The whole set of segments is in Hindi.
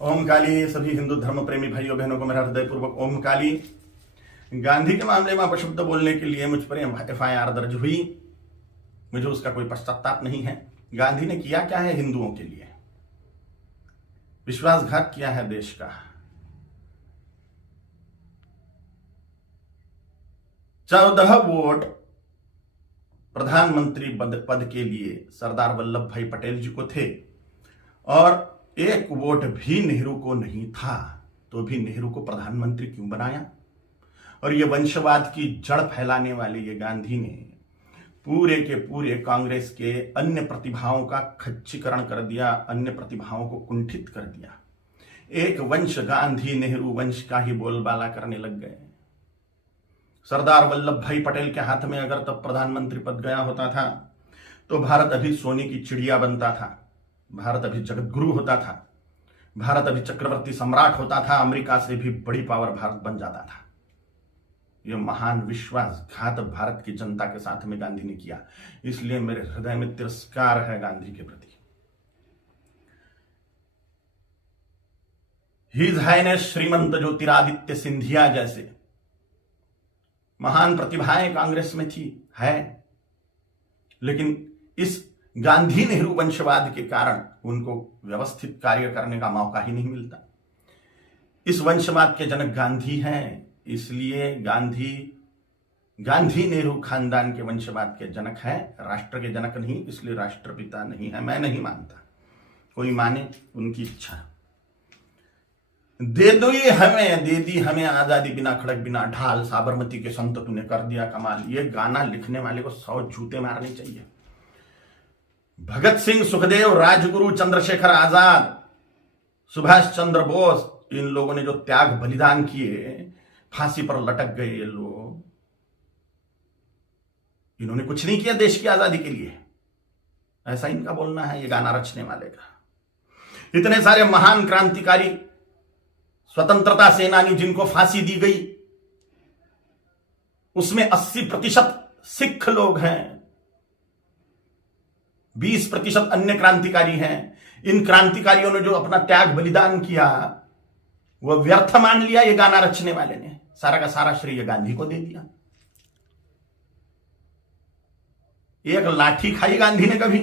ओम काली। सभी हिंदू धर्म प्रेमी भाइयों बहनों को मेरा हृदयपूर्वक ओम काली। गांधी के मामले में अपशब्द बोलने के लिए मुझ पर FIR दर्ज हुई। मुझे उसका कोई पश्चाताप नहीं है। गांधी ने किया क्या है हिंदुओं के लिए? विश्वासघात किया है देश का। 14 वोट प्रधानमंत्री पद के लिए सरदार वल्लभ भाई पटेल जी को थे और 1 वोट भी नेहरू को नहीं था, तो भी नेहरू को प्रधानमंत्री क्यों बनाया? और ये वंशवाद की जड़ फैलाने वाले ये गांधी ने पूरे के पूरे कांग्रेस के अन्य प्रतिभाओं का खच्चीकरण कर दिया, अन्य प्रतिभाओं को कुंठित कर दिया। एक वंश गांधी नेहरू वंश का ही बोलबाला करने लग गए। सरदार वल्लभ भाई पटेल के हाथ में अगर तब प्रधानमंत्री पद गया होता था तो भारत अभी सोने की चिड़िया बनता था, भारत अभी जगत गुरु होता था, भारत अभी चक्रवर्ती सम्राट होता था, अमेरिका से भी बड़ी पावर भारत बन जाता था। यह महान विश्वासघात भारत की जनता के साथ में गांधी ने किया, इसलिए मेरे हृदय में तिरस्कार है गांधी के प्रति। हिज हाइनेस श्रीमंत ज्योतिरादित्य सिंधिया जैसे महान प्रतिभाएं कांग्रेस में थी, है, लेकिन इस गांधी नेहरू वंशवाद के कारण उनको व्यवस्थित कार्य करने का मौका ही नहीं मिलता। इस वंशवाद के जनक गांधी हैं, इसलिए गांधी नेहरू खानदान के वंशवाद के जनक हैं, राष्ट्र के जनक नहीं, इसलिए राष्ट्रपिता नहीं है। मैं नहीं मानता, कोई माने उनकी इच्छा। दे दी हमें आजादी, बिना खड़क बिना ढाल, साबरमती के संत तूने कर दिया कमाल। ये गाना लिखने वाले को 100 जूते मारने चाहिए। भगत सिंह, सुखदेव, राजगुरु, चंद्रशेखर आजाद, सुभाष चंद्र बोस, इन लोगों ने जो त्याग बलिदान किए, फांसी पर लटक गए ये लोग, इन्होंने कुछ नहीं किया देश की आजादी के लिए, ऐसा इनका बोलना है ये गाना रचने वाले का। इतने सारे महान क्रांतिकारी, स्वतंत्रता सेनानी जिनको फांसी दी गई, उसमें 80% सिख लोग हैं, 20% अन्य क्रांतिकारी हैं। इन क्रांतिकारियों ने जो अपना त्याग बलिदान किया वह व्यर्थ मान लिया ये गाना रचने वाले ने, सारा का सारा श्रेय गांधी को दे दिया। एक लाठी खाई गांधी ने कभी?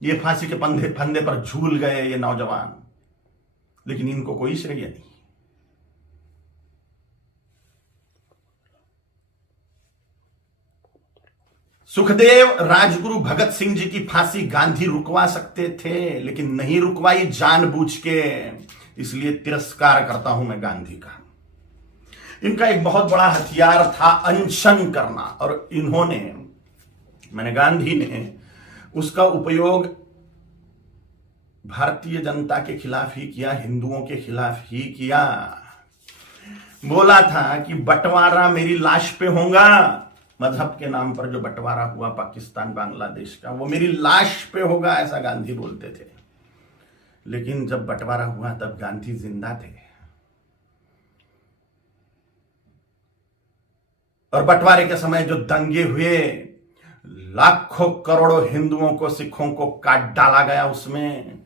ये फांसी के फंदे पर झूल गए ये नौजवान, लेकिन इनको कोई श्रेय नहीं। सुखदेव, राजगुरु, भगत सिंह जी की फांसी गांधी रुकवा सकते थे, लेकिन नहीं रुकवाई जानबूझ के, इसलिए तिरस्कार करता हूं मैं गांधी का। इनका एक बहुत बड़ा हथियार था अनशन करना, और गांधी ने उसका उपयोग भारतीय जनता के खिलाफ ही किया, हिंदुओं के खिलाफ ही किया। बोला था कि बंटवारा मेरी लाश पे होगा, मजहब के नाम पर जो बंटवारा हुआ पाकिस्तान बांग्लादेश का, वो मेरी लाश पे होगा, ऐसा गांधी बोलते थे। लेकिन जब बंटवारा हुआ तब गांधी जिंदा थे, और बंटवारे के समय जो दंगे हुए, लाखों करोड़ों हिंदुओं को, सिखों को काट डाला गया उसमें,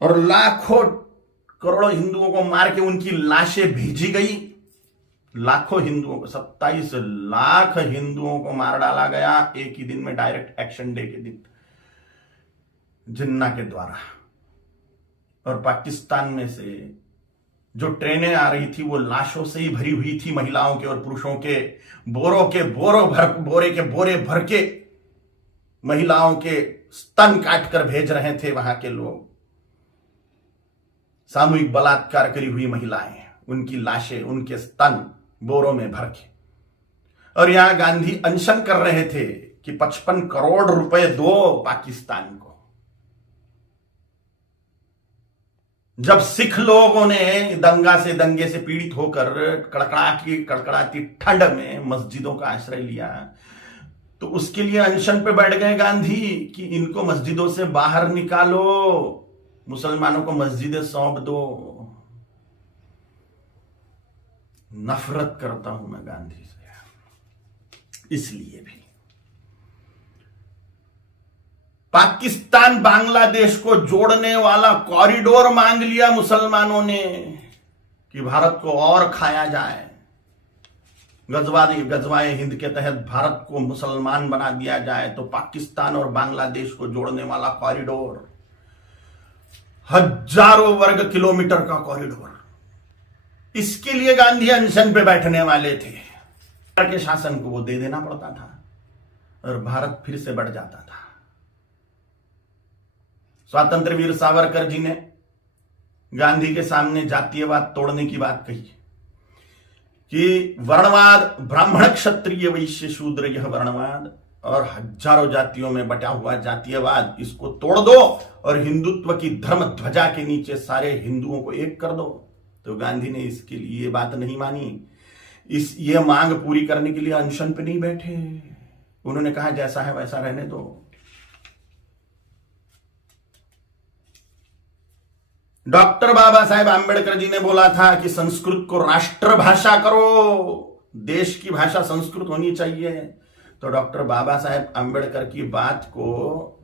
और लाखों करोड़ों हिंदुओं को मार के उनकी लाशें भेजी गई। लाखों हिंदुओं को, 27 लाख हिंदुओं को मार डाला गया एक ही दिन में, डायरेक्ट एक्शन डे के दिन, जिन्ना के द्वारा। और पाकिस्तान में से जो ट्रेनें आ रही थी वो लाशों से ही भरी हुई थी, महिलाओं के और पुरुषों के, बोरे के बोरे भर के महिलाओं के स्तन काटकर भेज रहे थे वहां के लोग। सामूहिक बलात्कार करी हुई महिलाएं, उनकी लाशें, उनके स्तन बोरों में भर के। और यहां गांधी अनशन कर रहे थे कि 55 करोड़ रुपए दो पाकिस्तान को। जब सिख लोगों ने दंगे से पीड़ित होकर कड़कड़ाती ठंड में मस्जिदों का आश्रय लिया, तो उसके लिए अनशन पे बैठ गए गांधी कि इनको मस्जिदों से बाहर निकालो, मुसलमानों को मस्जिदें सौंप दो। नफरत करता हूं मैं गांधी से, इसलिए भी पाकिस्तान बांग्लादेश को जोड़ने वाला कॉरिडोर मांग लिया मुसलमानों ने कि भारत को और खाया जाए। गजवाए हिंद के तहत भारत को मुसलमान बना दिया जाए, तो पाकिस्तान और बांग्लादेश को जोड़ने वाला कॉरिडोर, हजारों वर्ग किलोमीटर का कॉरिडोर, इसके लिए गांधी अनशन पे बैठने वाले थे। के शासन को वो दे देना पड़ता था और भारत फिर से बढ़ जाता था। स्वतंत्र वीर सावरकर जी ने गांधी के सामने जातीयवाद तोड़ने की बात कही कि वर्णवाद, ब्राह्मण क्षत्रिय वैश्य शूद्र, यह वर्णवाद और हजारों जातियों में बटा हुआ जातीयवाद, इसको तोड़ दो और हिंदुत्व की धर्म ध्वजा के नीचे सारे हिंदुओं को एक कर दो। तो गांधी ने इसके लिए बात नहीं मानी। ये मांग पूरी करने के लिए अनशन पे नहीं बैठे। उन्होंने कहा जैसा है वैसा रहने दो। डॉक्टर बाबा साहेब आंबेडकर जी ने बोला था कि संस्कृत को राष्ट्रभाषा करो, देश की भाषा संस्कृत होनी चाहिए। तो डॉक्टर बाबा साहेब आंबेडकर की बात को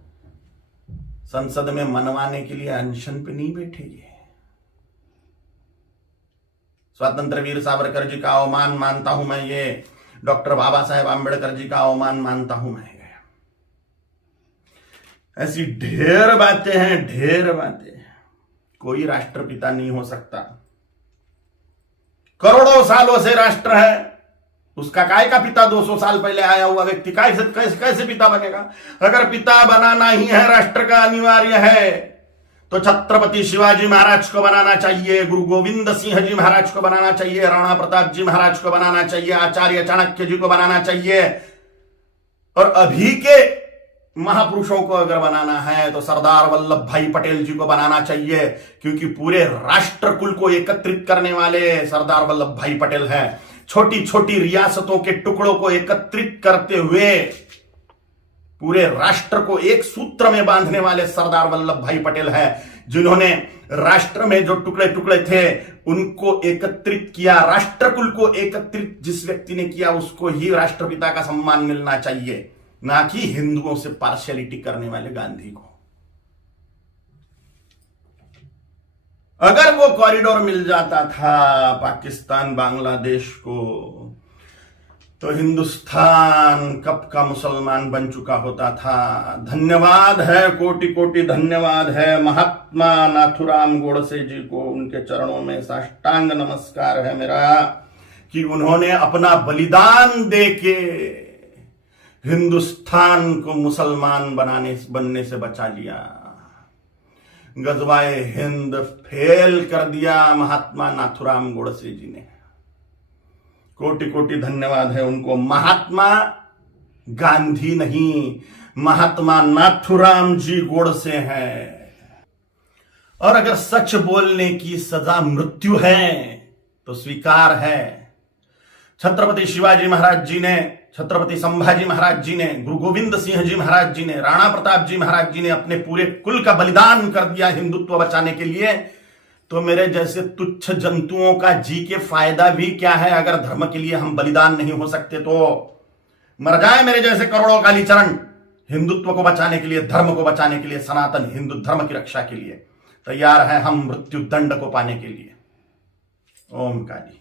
संसद में मनवाने के लिए अनशन पे नहीं बैठे। ये स्वतंत्र वीर सावरकर जी का अवमान मानता हूं मैं, ये डॉक्टर बाबा साहेब आंबेडकर जी का अवमान मानता हूं मैं। ऐसी ढेर बातें हैं, ढेर बातें। कोई राष्ट्रपिता नहीं हो सकता। करोड़ों सालों से राष्ट्र है, उसका काय का पिता 200 साल पहले आया हुआ व्यक्ति कैसे पिता बनेगा? अगर पिता बनाना ही है, राष्ट्र का अनिवार्य है, तो छत्रपति शिवाजी महाराज को बनाना चाहिए, गुरु गोविंद सिंह जी महाराज को बनाना चाहिए, राणा प्रताप जी महाराज को बनाना चाहिए, आचार्य चाणक्य जी को बनाना चाहिए। और अभी के महापुरुषों को अगर बनाना है तो सरदार वल्लभ भाई पटेल जी को बनाना चाहिए, क्योंकि पूरे राष्ट्र कुल को एकत्रित करने वाले सरदार वल्लभ भाई पटेल हैं। छोटी छोटी रियासतों के टुकड़ों को एकत्रित करते हुए पूरे राष्ट्र को एक सूत्र में बांधने वाले सरदार वल्लभ भाई पटेल हैं, जिन्होंने राष्ट्र में जो टुकड़े टुकड़े थे उनको एकत्रित किया। राष्ट्र कुल को एकत्रित जिस व्यक्ति ने किया उसको ही राष्ट्रपिता का सम्मान मिलना चाहिए, ना कि हिंदुओं से पार्शियलिटी करने वाले गांधी को। अगर वो कॉरिडोर मिल जाता था पाकिस्तान बांग्लादेश को, तो हिंदुस्तान कब का मुसलमान बन चुका होता था। धन्यवाद है, कोटि कोटि धन्यवाद है महात्मा नाथुराम गोडसे जी को। उनके चरणों में साष्टांग नमस्कार है मेरा कि उन्होंने अपना बलिदान देके हिंदुस्तान को मुसलमान बनने से बचा लिया। गजवाए हिंद फेल कर दिया महात्मा नाथुराम गोडसे जी ने। कोटि कोटि धन्यवाद है उनको। महात्मा गांधी नहीं, महात्मा नाथुराम जी गोडसे हैं। और अगर सच बोलने की सजा मृत्यु है तो स्वीकार है। छत्रपति शिवाजी महाराज जी ने, छत्रपति संभाजी महाराज जी ने, गुरु गोविंद सिंह जी महाराज जी ने, राणा प्रताप जी महाराज जी ने अपने पूरे कुल का बलिदान कर दिया हिंदुत्व बचाने के लिए। तो मेरे जैसे तुच्छ जंतुओं का जी के फायदा भी क्या है? अगर धर्म के लिए हम बलिदान नहीं हो सकते तो मर जाए मेरे जैसे करोड़ों कालीचरण हिंदुत्व को बचाने के लिए, धर्म को बचाने के लिए, सनातन हिंदू धर्म की रक्षा के लिए तैयार है हम मृत्यु दंड को पाने के लिए। ओम काली।